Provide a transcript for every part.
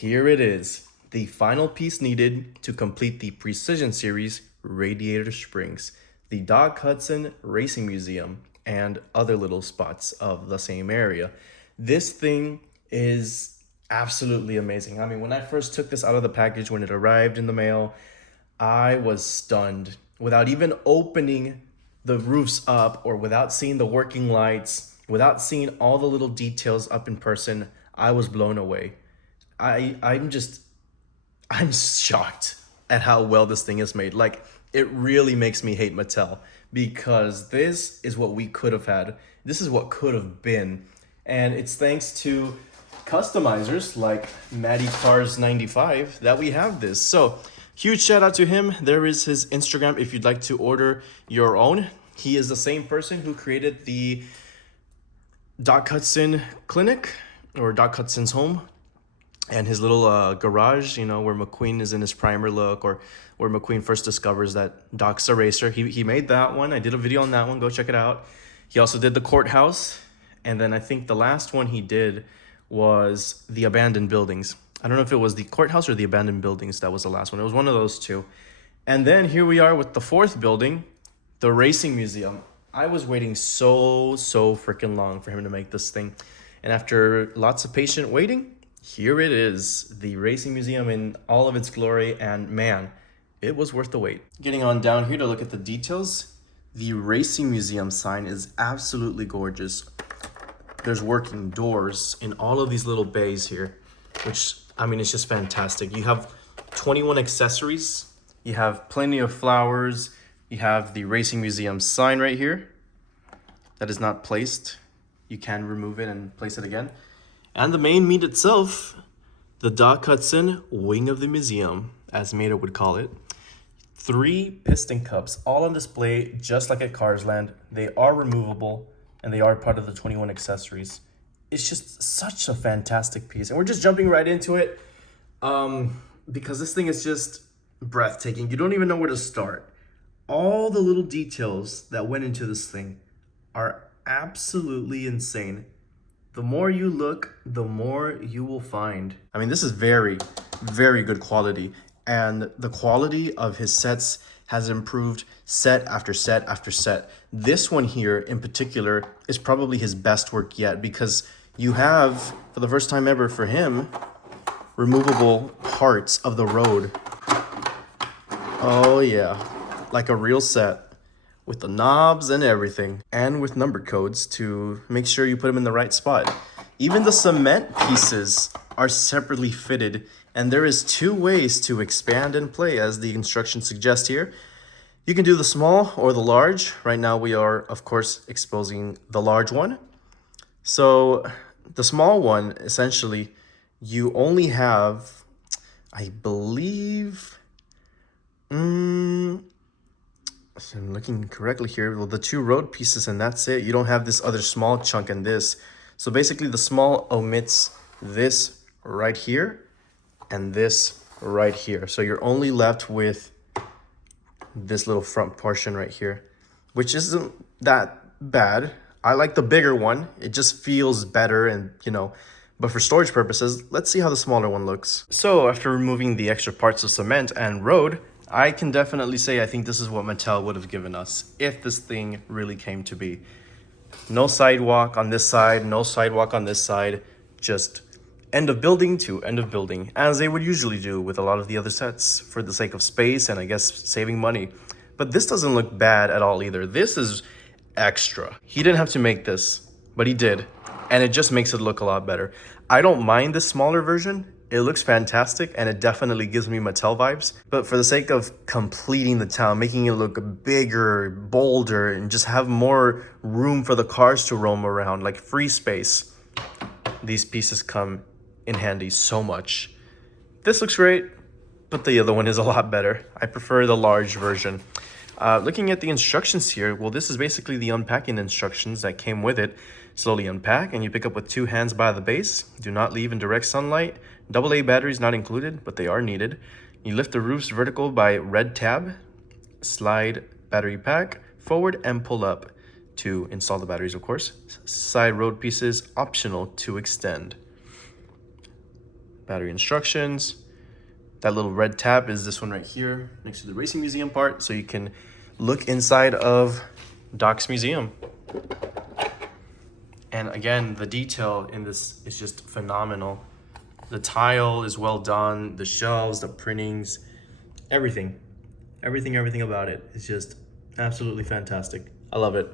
Here it is, the final piece needed to complete the Precision Series Radiator Springs, the Doc Hudson Racing Museum, and other little spots of the same area. This thing is absolutely amazing. I mean, when I first took this out of the package, when it arrived in the mail, I was stunned. Without even opening the roofs up or without seeing the working lights, without seeing all the little details up in person, I was blown away. I'm shocked at how well this thing is made. Like, it really makes me hate Mattel because this is what we could have had. This is what could have been. And it's thanks to customizers like Matty Cars 95 that we have this. So huge shout out to him. There is his Instagram if you'd like to order your own. He is the same person who created the Doc Hudson Clinic or Doc Hudson's home and his little garage, you know, where McQueen is in his primer look, or where McQueen first discovers that Doc's a racer. He made that one. I did a video on that one. Go check it out. He also did the courthouse. And then I think the last one he did was the abandoned buildings. I don't know if it was the courthouse or the abandoned buildings. That was the last one. It was one of those two. And then here we are with the fourth building, the Racing Museum. I was waiting so freaking long for him to make this thing. And after lots of patient waiting, here it is, the Racing Museum in all of its glory, and man, it was worth the wait. Getting on down here to look at the details, the Racing Museum sign is absolutely gorgeous. There's working doors in all of these little bays here, which, I mean, it's just fantastic. You have 21 accessories, you have plenty of flowers, you have the Racing Museum sign right here that is not placed. You can remove it and place it again. And the main meat itself, the Doc Hudson wing of the museum, as Mater would call it. 3 piston cups, all on display, just like at Carsland. They are removable, and they are part of the 21 accessories. It's just such a fantastic piece. And we're just jumping right into it because this thing is just breathtaking. You don't even know where to start. All the little details that went into this thing are absolutely insane. The more you look, the more you will find. I mean, this is very good quality. And the quality of his sets has improved set after set after set. This one here in particular is probably his best work yet, because you have, for the first time ever for him, removable parts of the road. Oh yeah, like a real set, with the knobs and everything, and with number codes to make sure you put them in the right spot. Even the cement pieces are separately fitted, and there is 2 ways to expand and play, as the instructions suggest here. You can do the small or the large. Right now we are, of course, exposing the large one. So the small one, essentially, you only have, I believe, if I'm looking correctly here, well, the 2 road pieces, and that's it. You don't have this other small chunk in this. So basically the small omits this right here and this right here. So you're only left with this little front portion right here, which isn't that bad. I like the bigger one. It just feels better, and you know, but for storage purposes, let's see how the smaller one looks. So after removing the extra parts of cement and road, I can definitely say I think this is what Mattel would have given us if this thing really came to be. No sidewalk on this side, no sidewalk on this side, just end of building to end of building, as they would usually do with a lot of the other sets for the sake of space and I guess saving money. But this doesn't look bad at all either. This is extra. He didn't have to make this, but he did, and it just makes it look a lot better. I don't mind the smaller version. It looks fantastic, and it definitely gives me Mattel vibes. But for the sake of completing the town, making it look bigger, bolder, and just have more room for the cars to roam around, like free space, these pieces come in handy so much. This looks great, but the other one is a lot better. I prefer the large version. Looking at the instructions here, well, this is basically the unpacking instructions that came with it. Slowly unpack, and you pick up with 2 hands by the base. Do not leave in direct sunlight. AA batteries not included, but they are needed. You lift the roofs vertical by red tab. Slide battery pack forward and pull up to install the batteries, of course. Side road pieces optional to extend. battery instructions. That little red tab is this one right here next to the racing museum part, so you can look inside of Doc's museum. And again, the detail in this is just phenomenal. The tile is well done, the shelves, the printings, everything about it is just absolutely fantastic. I love it.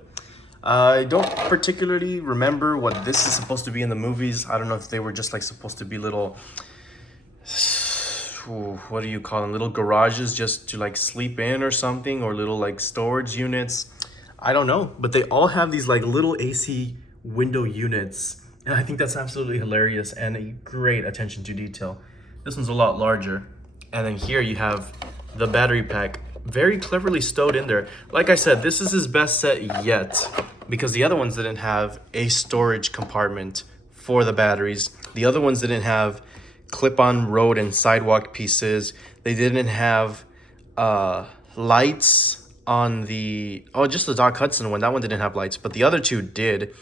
I don't particularly remember what this is supposed to be in the movies. I don't know if they were just like supposed to be little, what do you call them? Little garages just to like sleep in or something, or little like storage units. I don't know, but they all have these like little AC window units. And I think that's absolutely hilarious and a great attention to detail. This one's a lot larger. And then here you have the battery pack, very cleverly stowed in there. Like I said, this is his best set yet, because the other ones didn't have a storage compartment for the batteries. The other ones didn't have clip-on road and sidewalk pieces. They didn't have lights on the, oh, just the Doc Hudson one. That one didn't have lights, but the other two did.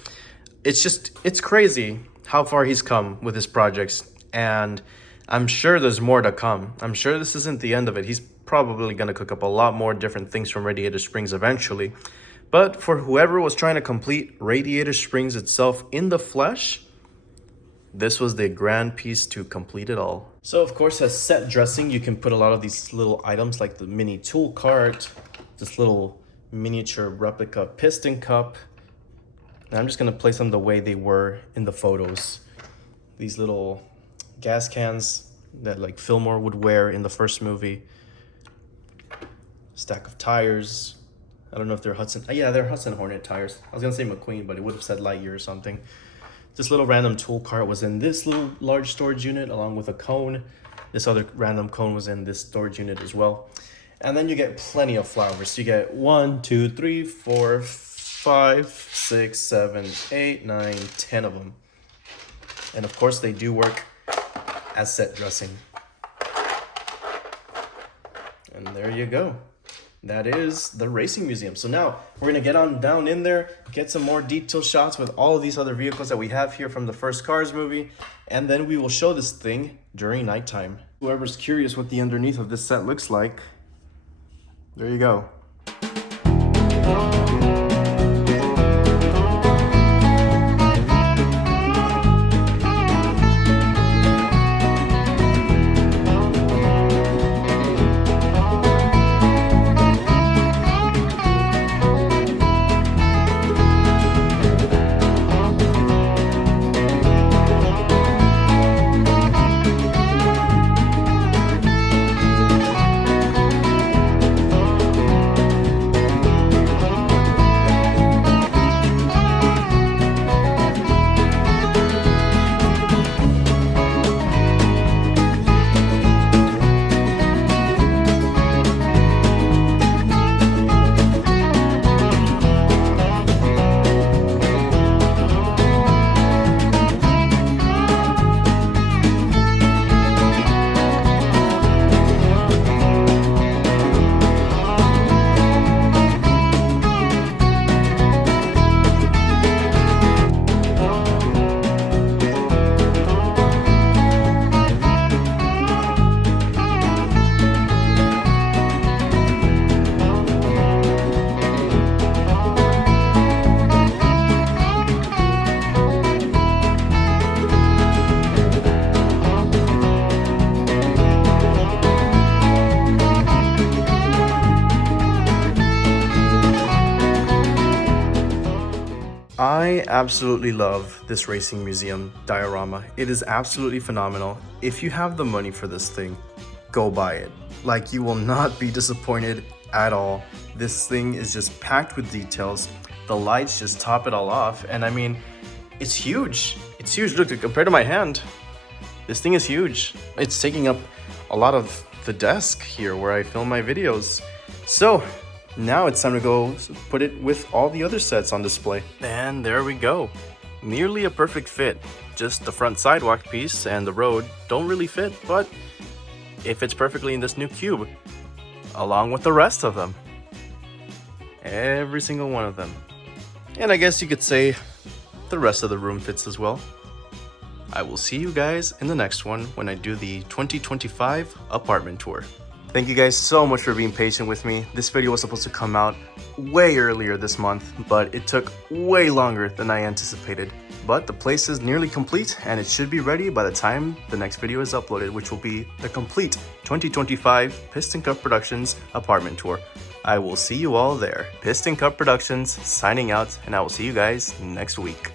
It's crazy how far he's come with his projects, and I'm sure there's more to come. I'm sure this isn't the end of it. He's probably going to cook up a lot more different things from Radiator Springs eventually. But for whoever was trying to complete Radiator Springs itself in the flesh, this was the grand piece to complete it all. So of course, as set dressing, you can put a lot of these little items like the mini tool cart, this little miniature replica piston cup. And I'm just gonna place them the way they were in the photos. These little gas cans that like Fillmore would wear in the first movie. Stack of tires. I don't know if they're Hudson. Yeah, they're Hudson Hornet tires. I was gonna say McQueen, but it would have said Lightyear or something. This little random tool cart was in this little large storage unit along with a cone. This other random cone was in this storage unit as well. And then you get plenty of flowers. You get 1, 2, 3, 4, 5, 6, 7, 8, 9, 10 of them. And of course they do work as set dressing. And there you go. That is the racing museum. So now we're gonna get on down in there, get some more detailed shots with all of these other vehicles that we have here from the first Cars movie, and then we will show this thing during nighttime. Whoever's curious what the underneath of this set looks like, there you go. I absolutely love this racing museum diorama. It is absolutely phenomenal. If you have the money for this thing, go buy it. Like, you will not be disappointed at all. This thing is just packed with details. The lights just top it all off. And I mean, it's huge. It's huge. Look, compared to my hand, this thing is huge. It's taking up a lot of the desk here where I film my videos. So now it's time to go put it with all the other sets on display. And there we go. Nearly a perfect fit. Just the front sidewalk piece and the road don't really fit, but it fits perfectly in this new cube, along with the rest of them. Every single one of them. And I guess you could say the rest of the room fits as well. I will see you guys in the next one when I do the 2025 apartment tour. Thank you guys so much for being patient with me. This video was supposed to come out way earlier this month, but it took way longer than I anticipated. But the place is nearly complete and it should be ready by the time the next video is uploaded, which will be the complete 2025 Piston Cup Productions apartment tour. I will see you all there. Piston Cup Productions signing out, and I will see you guys next week.